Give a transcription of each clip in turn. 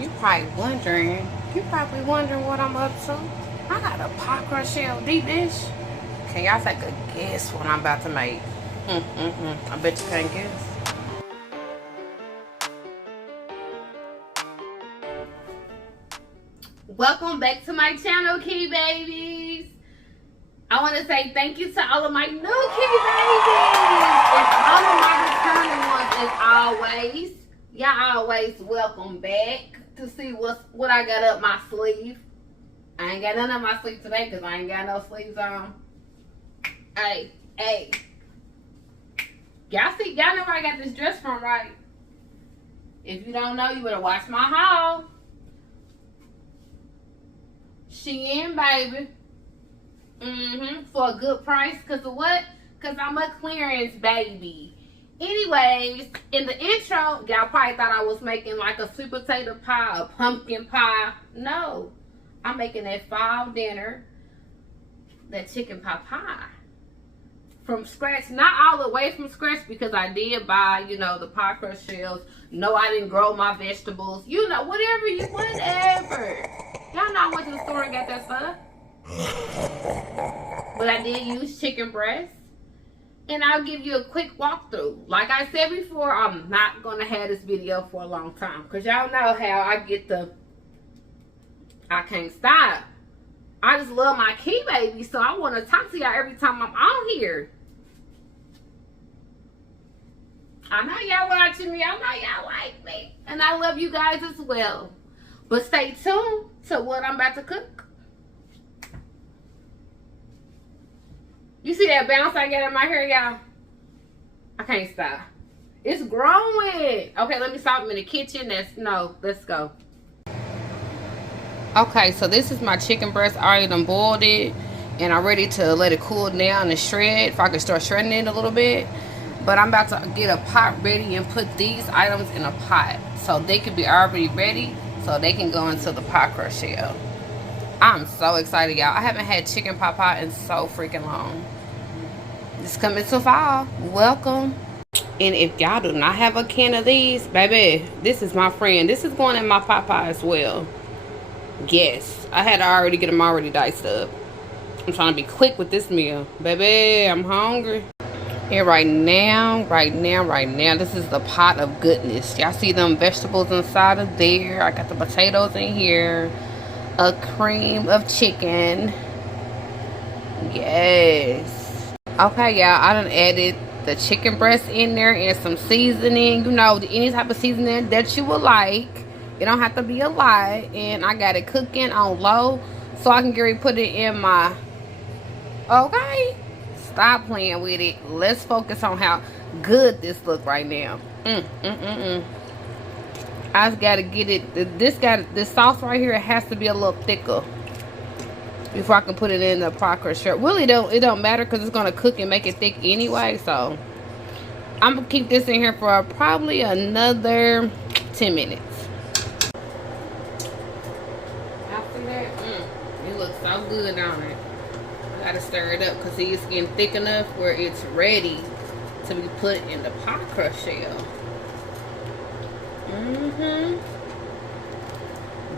You probably wondering what I'm up to. I got a pot crust shell deep dish. Can y'all take a guess what I'm about to make? I bet you can't guess. Welcome back to my channel, Key Babies. I want to say thank you to all of my new Key Babies and all of my returning ones as always. Y'all always welcome back to see what I got up my sleeve. I ain't got none up my sleeve today because I ain't got no sleeves on. Hey. Y'all know where I got this dress from, right? If you don't know, you better watch my haul. Shein, baby. For a good price. Because of what? Because I'm a clearance baby. Anyways, in the intro, y'all probably thought I was making like a sweet potato pie, a pumpkin pie. No. I'm making that fall dinner, that chicken pot pie. From scratch. Not all the way from scratch because I did buy, you know, the pot crust shells. No, I didn't grow my vegetables. You know, whatever. Y'all know I went to the store and got that stuff. But I did use chicken breast. And I'll give you a quick walkthrough. Like I said before, I'm not going to have this video for a long time. Because y'all know how I get I can't stop. I just love my key baby. So I want to talk to y'all every time I'm on here. I know y'all watching me. I know y'all like me. And I love you guys as well. But stay tuned to what I'm about to cook. You see that bounce I got in my hair, y'all? I can't stop. It's growing. Okay, let me stop. I'm in the kitchen. Let's go. Okay, so this is my chicken breast. I already done boiled it. And I'm ready to let it cool down and shred. If I can start shredding it a little bit. But I'm about to get a pot ready and put these items in a pot. So they can be already ready. So they can go into the pot crust shell. I'm so excited, y'all. I haven't had chicken pot pie in so freaking long. It's coming to fall. Welcome. And if y'all do not have a can of these, baby, this is my friend. This is going in my pot pie as well. Yes. I had to already get them already diced up. I'm trying to be quick with this meal. Baby, I'm hungry. And right now, this is the pot of goodness. Y'all see them vegetables inside of there. I got the potatoes in here. A cream of chicken. Yes. Okay, y'all. I done added the chicken breast in there and some seasoning. You know, any type of seasoning that you would like. It don't have to be a lot. And I got it cooking on low so I can get ready to put it in my... Okay. Stop playing with it. Let's focus on how good this look right now. I just gotta get it. This sauce right here, it has to be a little thicker before I can put it in the pot crust shell. Really, it don't matter because it's gonna cook and make it thick anyway. So I'm gonna keep this in here for probably another 10 minutes. After that, it looks so good on it. I gotta stir it up because it's getting thick enough where it's ready to be put in the pot crust shell.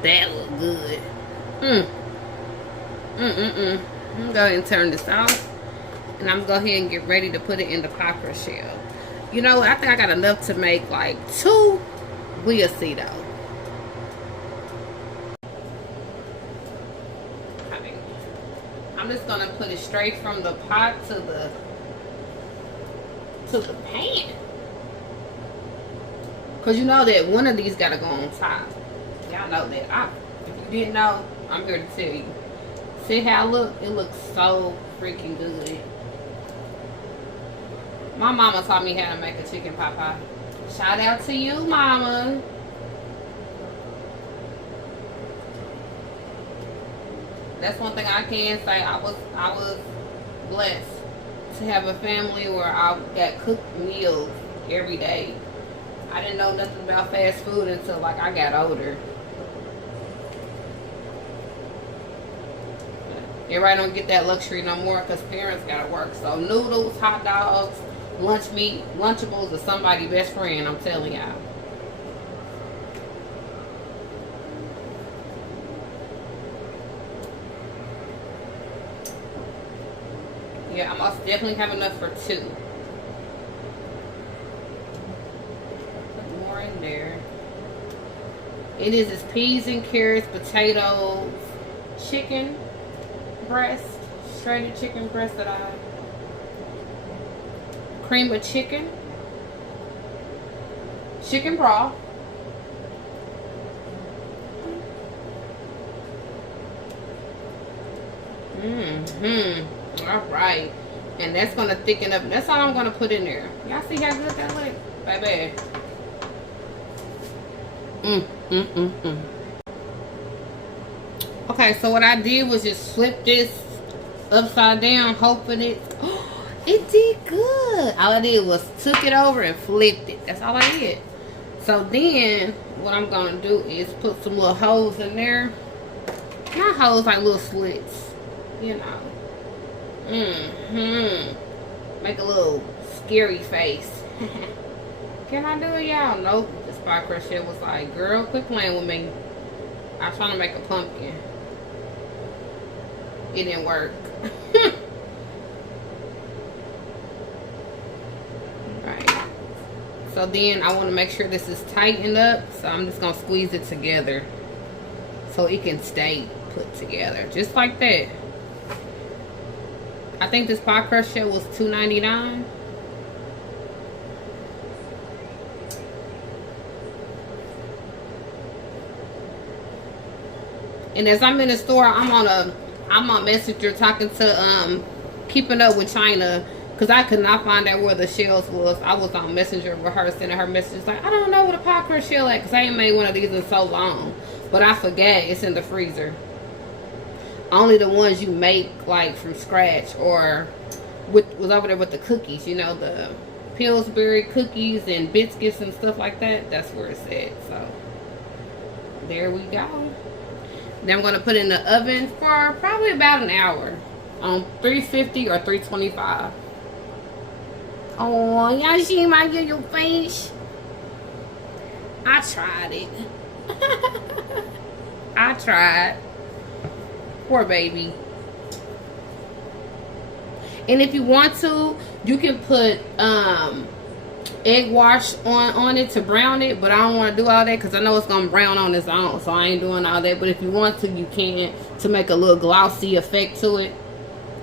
That look good. I'm gonna go ahead and turn this off. And I'm gonna go ahead and get ready to put it in the pot crust shell. You know, I think I got enough to make like 2. We'll see though. I'm just gonna put it straight from the pot to the pan. Cause you know that one of these gotta go on top. Y'all know that. If you didn't know, I'm here to tell you. See how it look? It looks so freaking good. My mama taught me how to make a chicken pot pie. Shout out to you, mama. That's one thing I can say. I was blessed to have a family where I got cooked meals every day. I didn't know nothing about fast food until like I got older. Everybody don't get that luxury no more because parents gotta work. So noodles, hot dogs, lunch meat, Lunchables are somebody's best friend, I'm telling y'all. Yeah, I most definitely have enough for 2. Put more in there. It is peas and carrots, potatoes, chicken breast, shredded chicken breast that I cream of chicken, chicken broth, all right, and that's gonna thicken up. That's all I'm gonna put in there. Y'all see how good that looks, baby? Okay, so what I did was just flip this upside down, hoping it did good. All I did was took it over and flipped it. That's all I did. So then what I'm gonna do is put some little holes in there. Not holes, like little slits, you know. Make a little scary face. Can I do it, y'all? Nope. The spot Crust Shell was like, girl, quit playing with me. I was trying to make a pumpkin. It didn't work. Right. So then I want to make sure this is tightened up. So I'm just going to squeeze it together so it can stay put together. Just like that. I think this pie crust shell was $2.99. And as I'm in the store, I'm on Messenger talking to Keeping Up with China, because I could not find out where the shells was. I was on Messenger with her, sending her messages like, I don't know where the pie crust shell at, because I ain't made one of these in so long. But I forget it's in the freezer. Only the ones you make like from scratch, or was over there with the cookies, you know, the Pillsbury cookies and biscuits and stuff like that. That's where it's at. So there we go. Then I'm going to put it in the oven for probably about an hour on 350 or 325. Oh, y'all see my little face? I tried it. I tried. Poor baby. And if you want to, you can put egg wash on it to brown it, but I don't want to do all that because I know it's gonna brown on its own, so I ain't doing all that. But if you want to, you can, to make a little glossy effect to it.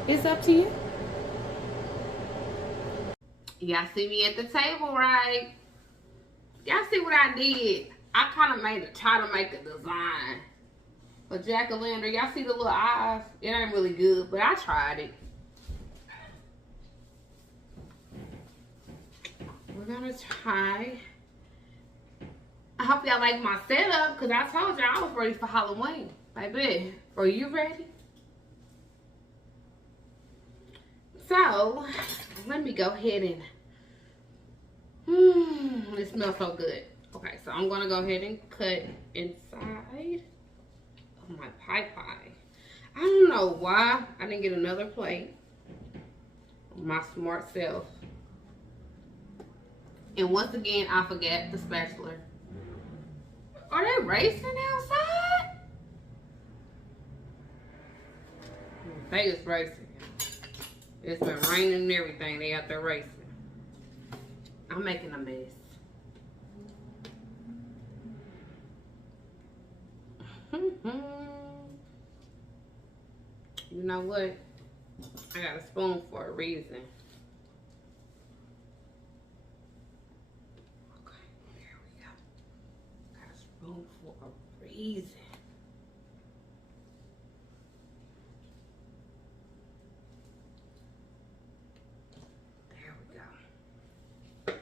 It's up to you. Y'all see me at the table, right? Y'all see what I did? I kind of try to make a design, a jack-o'-lantern. Y'all see the little eyes? It ain't really good, but I tried it. We're gonna try. I hope y'all like my setup, because I told y'all I was ready for Halloween. Baby, are you ready? So, let me go ahead and, it smells so good. Okay, so I'm gonna go ahead and cut inside of my pie. I don't know why I didn't get another plate. My smart self. And once again, I forget the spatula. Are they racing outside? They is racing. It's been raining and everything. They out there racing. I'm making a mess. You know what? I got a spoon for a reason. For a reason. There we go.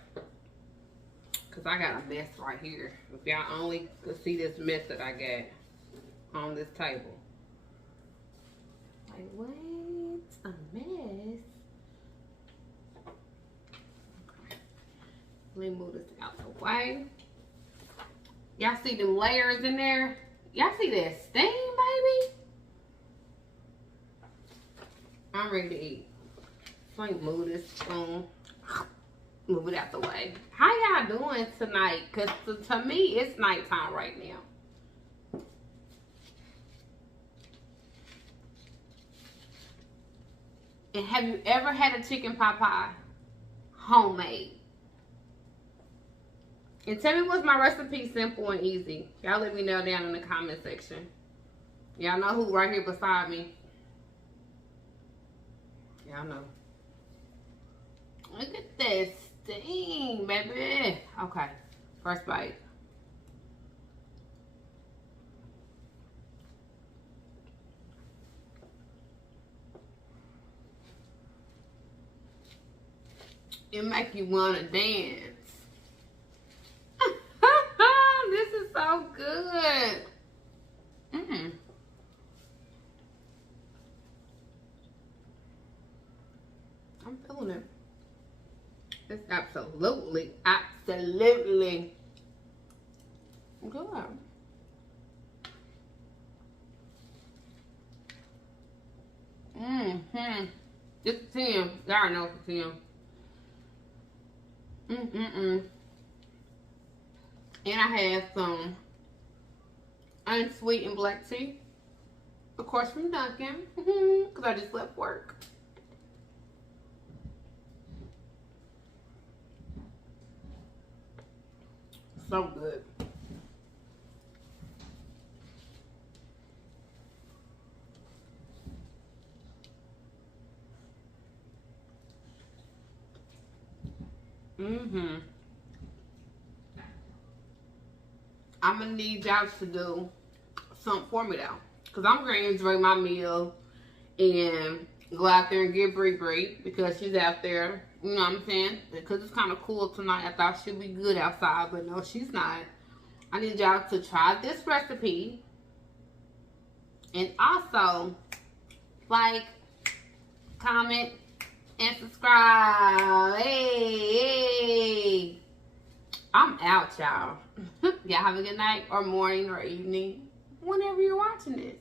Because I got a mess right here. If y'all only could see this mess that I got on this table. Like, what? A mess? Okay. Let me move this out the way. Y'all see them layers in there? Y'all see that steam, baby? I'm ready to eat. So I can move this spoon. Move it out the way. How y'all doing tonight? Because to me, it's nighttime right now. And have you ever had a chicken pot pie? Homemade. And tell me, was my recipe simple and easy? Y'all let me know down in the comment section. Y'all know who right here beside me. Y'all know. Look at this steam, baby. Okay, first bite. It make you want to dance. This is so good. I'm feeling it. It's absolutely good. It's 10. Y'all know it's 10. And I have some unsweetened black tea. Of course, from Dunkin'. Because I just left work. So good. I'm gonna need y'all to do something for me though, because I'm gonna enjoy my meal and go out there and get Bree because she's out there. You know what I'm saying? Because it's kind of cool tonight. I thought she'd be good outside, but no, she's not. I need y'all to try this recipe and also like, comment, and subscribe. Hey. I'm out, y'all. Y'all have a good night or morning or evening whenever you're watching this.